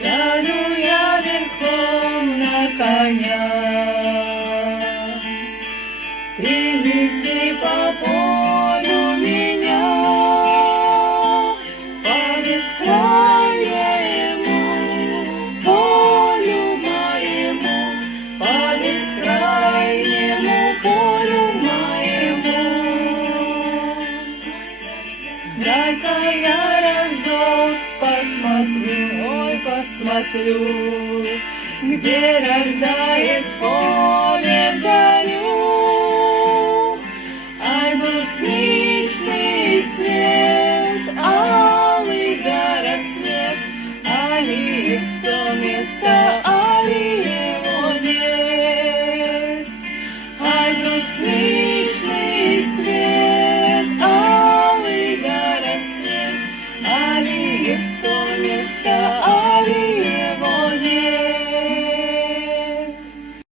сяду я верхом на коня. Принеси по полю меня, по бескрайнему полю моему, по бескрайнему полю моему. Дай-ка я разок посмотрю, ой, посмотрю, где рождает поле зарю. Ай, брусничный свет, алый до рассвет, али есть то место,